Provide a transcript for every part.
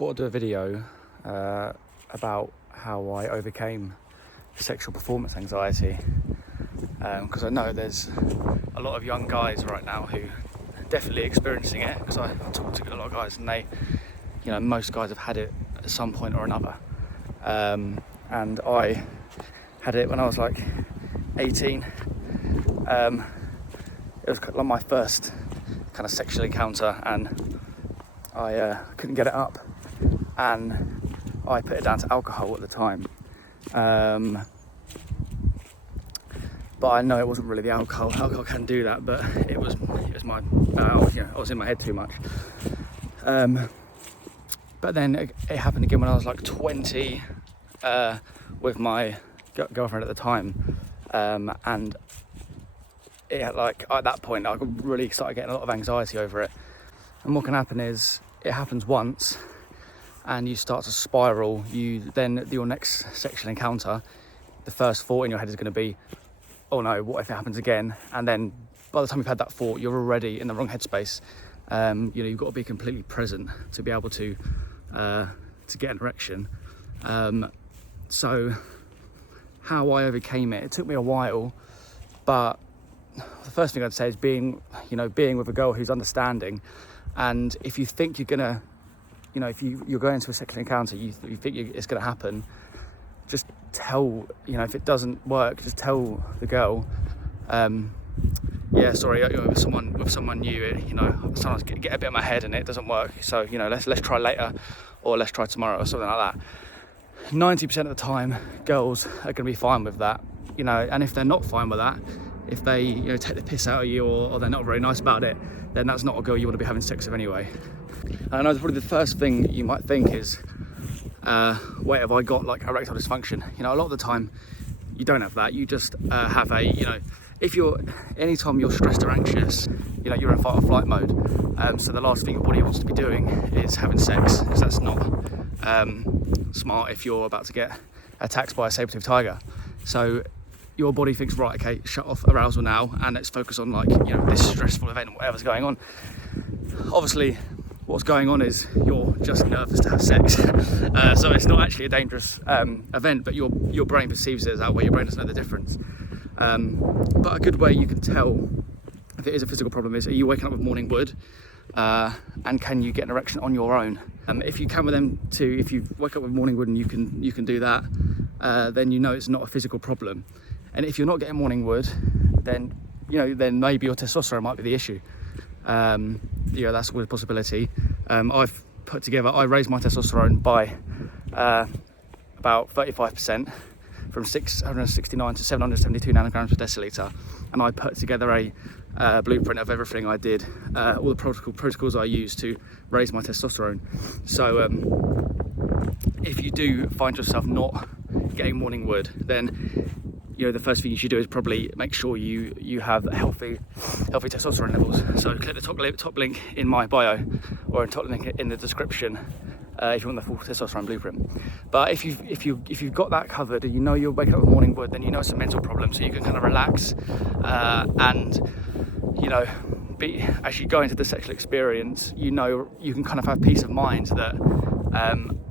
thought I'd do a video about how I overcame sexual performance anxiety, because I know there's a lot of young guys right now who are definitely experiencing it, because I talk to a lot of guys and they, most guys have had it at some point or another, and I had it when I was like 18. It was like my first kind of sexual encounter, and I couldn't get it up, and I put it down to alcohol at the time, but I know it wasn't really the alcohol. Alcohol can do that, but it was my I was in my head too much. But then it happened again when I was like 20 with my girlfriend at the time, and it had, like, at that point I really started getting a lot of anxiety over it. And what can happen is it happens once and you start to spiral. Your next sexual encounter, the first thought in your head is going to be, oh no, what if it happens again? And then by the time you've had that thought, you're already in the wrong headspace. You've got to be completely present to be able to get an erection. So how I overcame it took me a while, but the first thing I'd say is being with a girl who's understanding. And if you think you're gonna, if you're going into a sexual encounter, you think it's gonna happen, just tell, if it doesn't work, just tell the girl, with someone new, sometimes get a bit in my head and it doesn't work. So, let's try later, or let's try tomorrow, or something like that. 90% of the time, girls are gonna be fine with that, and if they're not fine with that, if they take the piss out of you, or they're not very nice about it, then that's not a girl you want to be having sex with anyway. And I know probably the first thing you might think is, wait, have I got like erectile dysfunction? A lot of the time you don't have that. You just have anytime you're stressed or anxious, you're in fight or flight mode. So the last thing your body wants to be doing is having sex, because that's not smart if you're about to get attacked by a saber-toothed tiger. So your body thinks, right, okay, shut off arousal now, and let's focus on this stressful event, whatever's going on. Obviously, what's going on is you're just nervous to have sex. So it's not actually a dangerous event, but your brain perceives it as that way. Your brain doesn't know the difference. But a good way you can tell if it is a physical problem is, are you waking up with morning wood? And can you get an erection on your own? If you can with them too, if you wake up with morning wood and you can do that, then it's not a physical problem. And if you're not getting morning wood, then maybe your testosterone might be the issue. That's always a possibility. I raised my testosterone by about 35%, from 669 to 772 nanograms per deciliter, and I put together a blueprint of everything I did, all the protocols I used to raise my testosterone. So if you do find yourself not getting morning wood, then the first thing you should do is probably make sure you have healthy testosterone levels. So click the top link in my bio, or top link in the description if you want the full testosterone blueprint. But if you've got that covered, and you're waking up with morning wood, then it's a mental problem. So you can kind of relax and as you go into the sexual experience, you can kind of have peace of mind that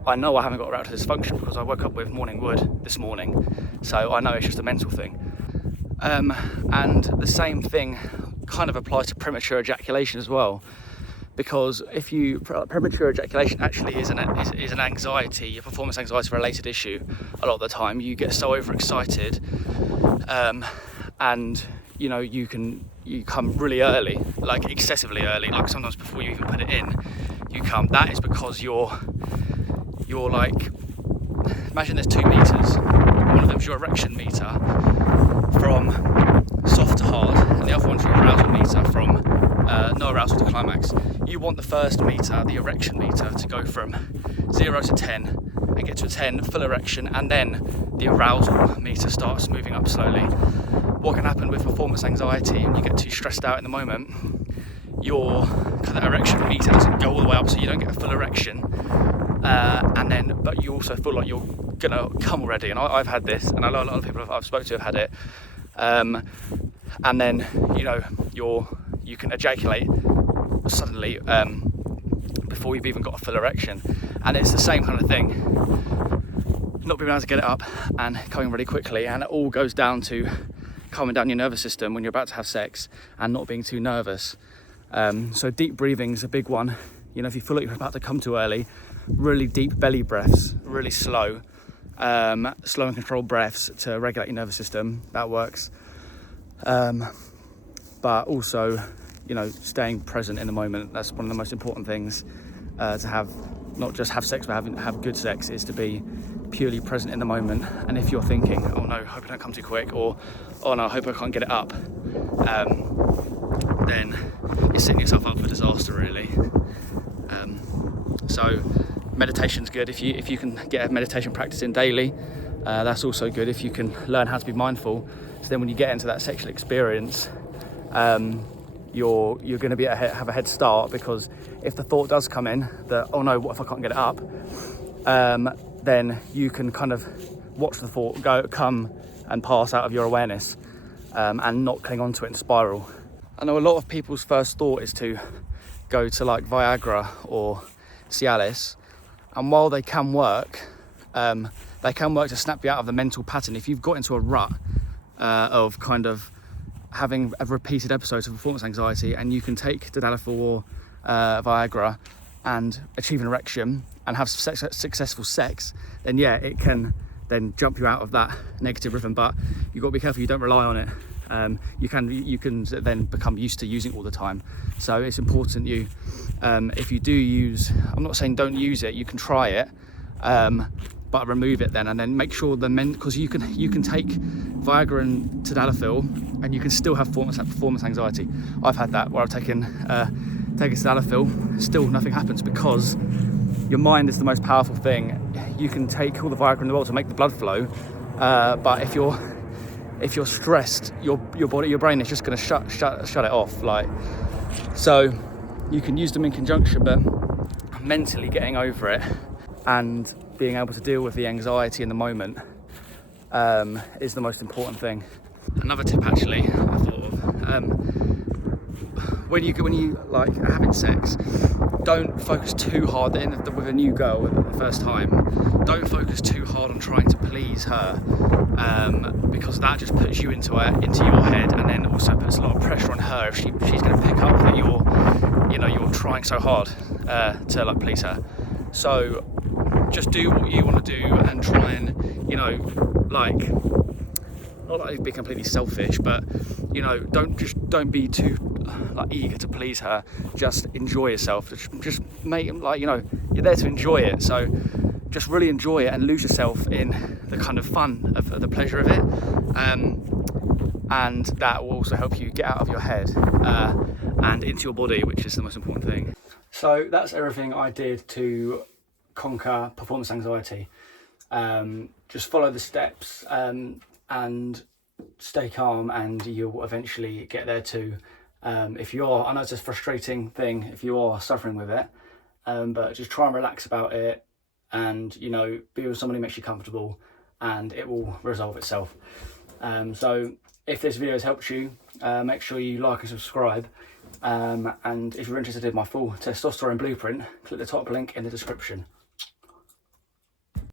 I know I haven't got erectile dysfunction because I woke up with morning wood this morning, so I know it's just a mental thing. And the same thing kind of applies to premature ejaculation as well, because premature ejaculation actually is an anxiety, a performance anxiety related issue. A lot of the time you get so overexcited, and you come really early, like excessively early, like sometimes before you even put it in, you come. That is because you're like, imagine there's 2 meters. One of them's your erection meter from soft to hard, and the other one's your arousal meter from no arousal to climax. You want the first meter, the erection meter, to go from 0 to 10 and get to a 10 full erection, and then the arousal meter starts moving up slowly. What can happen with performance anxiety, and you get too stressed out in the moment, your kind of erection meter doesn't go all the way up, so you don't get a full erection, but you also feel like you're gonna come already. And I've had this, and I know a lot of people I've spoken to have had it, and then you can ejaculate suddenly before you've even got a full erection. And it's the same kind of thing, not being able to get it up and coming really quickly, and it all goes down to calming down your nervous system when you're about to have sex and not being too nervous. So deep breathing is a big one. You know, if you feel like you're about to come too early, really deep belly breaths, really slow and controlled breaths to regulate your nervous system, that works. But also, you know, staying present in the moment, that's one of the most important things to have, not just have sex, but have good sex, is to be purely present in the moment. And if you're thinking, oh no, hope I don't come too quick, or oh no, I hope I can't get it up, then you're setting yourself up for disaster, really. So meditation's good. If you can get a meditation practice in daily, that's also good. If you can learn how to be mindful, so then when you get into that sexual experience, you're going to have a head start, because if the thought does come in that, oh no, what if I can't get it up, then you can kind of watch the thought come and pass out of your awareness, and not cling on to it and spiral. I know a lot of people's first thought is to go to like Viagra or Cialis, and while they can work to snap you out of the mental pattern. If you've got into a rut of kind of having a repeated episodes of performance anxiety, and you can take Tadalafil or Viagra and achieve an erection and have successful sex, then yeah, it can then jump you out of that negative rhythm. But you've got to be careful you don't rely on it. You can then become used to using it all the time. So it's important if you do use, I'm not saying don't use it, you can try it, but remove it then, and then make sure because you can take Viagra and Tadalafil and you can still have performance anxiety. I've had that where I've taken Tadalafil, still nothing happens, because your mind is the most powerful thing. You can take all the Viagra in the world to make the blood flow, but if you're stressed, your brain is just going to shut it off. So you can use them in conjunction, but mentally getting over it and being able to deal with the anxiety in the moment is the most important thing. Another tip, actually, I thought of, when you like having sex, don't focus too hard with a new girl the first time. Don't focus too hard on trying to please her, because that just puts you into your head, and then also puts a lot of pressure on her if she's going to pick up that you're trying so hard to like please her. So just do what you want to do and try and, not like be completely selfish, but don't be too eager to please her. Just enjoy yourself. Just make you're there to enjoy it. So just really enjoy it and lose yourself in the kind of fun of the pleasure of it, and that will also help you get out of your head and into your body, which is the most important thing. So that's everything I did to conquer performance anxiety. Just follow the steps and stay calm, and you'll eventually get there too. I know it's a frustrating thing if you are suffering with it, but just try and relax about it, and be with somebody who makes you comfortable, and it will resolve itself. So if this video has helped you, make sure you like and subscribe, and if you're interested in my full testosterone blueprint, click the top link in the description.